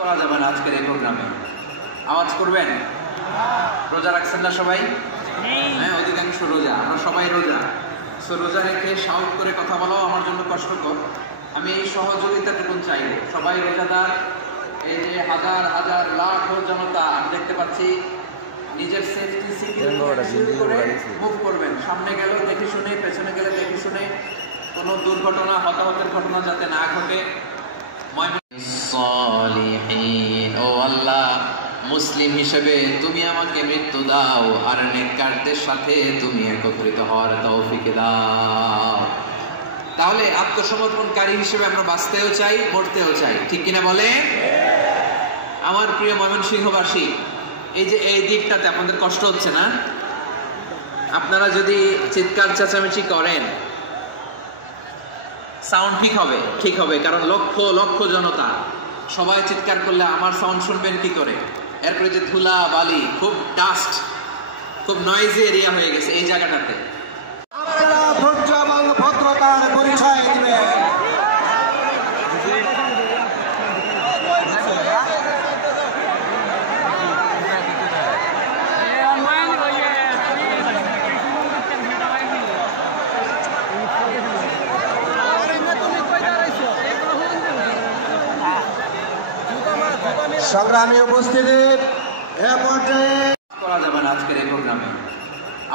করা যাবে না আজকের এই প্রোগ্রামে। আওয়াজ করবেন? রোজা রাখছেন না সবাই? হ্যাঁ, অধিকাংশ রোজা, আমরা সবাই রোজা। সো রোজা রেখে শাউট করে কথা বলাও আমার জন্য কষ্টকর। আমি এই সহযোগিতাটুকু চাই। সবাই রোজাদার, এই যে হাজার হাজার লাখ জনতা আমি দেখতে পাচ্ছি, নিজের সেফটি সিকিউরিটি করে মুভ করবেন। সামনে গেল দেখে শুনে, পেছনে গেলে দেখে শুনে, কোনো দুর্ঘটনা হতাহতের ঘটনা যাতে না ঘটে। ও আল্লাহ, মুসলিম হিসেবে তুমি আমাকে মৃত্যু দাও, আর নেককারদের সাথে তুমি একত্রিত হওয়ার তৌফিক দাও। তাহলে আত্মসমর্পণকারী হিসেবে আমরা বাঁচতেও চাই, মরতেও চাই, ঠিক কিনা বলে? আমার প্রিয় ময়মনসিংহবাসী, এই যে এই দিকটাতে আপনাদের কষ্ট হচ্ছে না? আপনারা যদি চিৎকার চেঁচামেচি করেন, সাউন্ড ঠিক হবে, কারণ লক্ষ লক্ষ জনতা, সবাই চিৎকার করলে আমার সাউন্ড শুনবেন কি করে? এরপরে যে ধুলা বালি, খুব ডাস্ট, খুব নয়েজি এরিয়া হয়ে গেছে এই জায়গাটাতে। ধৈর্য এবং ভদ্রতার পরিচয় দিবে। সংগ্রামী উপস্থিতি, এ পর্যায়ে করা যাবে না আজকের এই প্রোগ্রামে।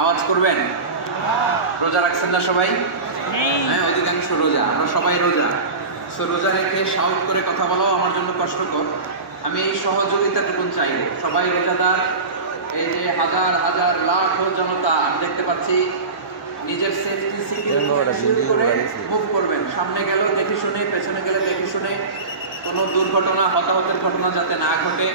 আওয়াজ করবেন? রোজা রাখছেন না সবাই? হ্যাঁ, অধিকাংশ রোজা, আমরা সবাই রোজা। সো রোজা রেখে শাউট করে কথা বলাও আমার জন্য কষ্টকর। আমি এই সহযোগিতাটুকু চাই। সবাই রোজাদার, এই যে হাজার হাজার লাখ জনতা আমি দেখতে পাচ্ছি, নিজের সেফটি সিকিউরিটি করে মুভ করবেন। সামনে গেল দেখে শুনে, পেছনে গেলে দেখে শুনে, কোনো দুর্ঘটনা হতাহতের ঘটনা যাতে না ঘটে।